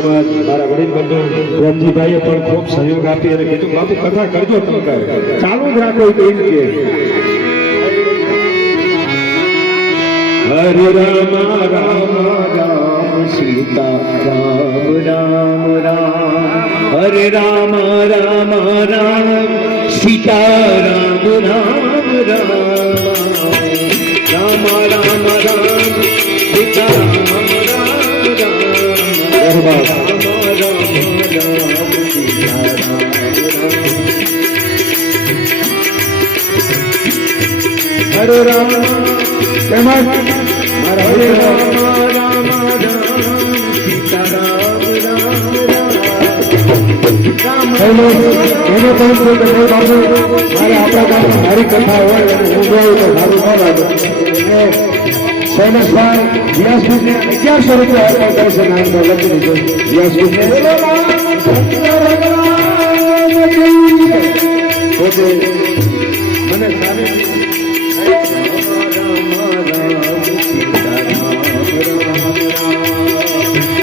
એમાં મારા વડીલ બંધુ રામજીભાઈએ પણ ખૂબ સહયોગ આપી અને કીધું બાપુ કથા કરજો તમે ચાલુ જ રાખો એ કહી કે હરે રામ રામ રામ સીતા રામ રામ રામ હરે રામ રામ રામ સીતા રામ રામ રામ રામ રામ રામ સીતા રામ રામ રામ રામ રામ સીતા રામ હરે રામ તેમજ હરે રામ રામ રામ સીતા રામ રામ રામ એને પણ બાબુ મારે આપણા ગામમાં મારી કથા હોય અને હું ગયું તો સારું ન લાગે શૈલેષભાઈ વ્યાસપીઠને 1100 રૂપિયા અર્પણ કરે છે નામમાં લખી દીધું વ્યાસપીઠને પોતે મને સારી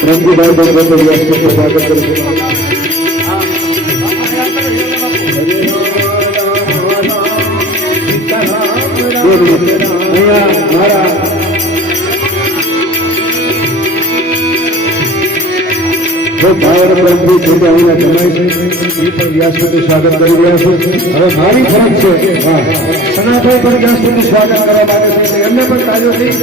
રંગીભાઈ પોતે વ્યાસપીઠનું સ્વાગત કરે છે મારા ભાઈ પરમથી જમાય છે એ પણ વ્યાસપીઠનું સ્વાગત કરી રહ્યા છે હવે મારી ફરજ છે સનાભાઈ પણ વ્યાસપીઠનું સ્વાગત કરવા માંગે છે એમને પણ તાજોથી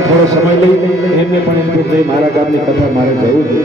થોડો સમય લઈ એમને પણ એમ કે મારા ગામની કથા મારે જવું છે.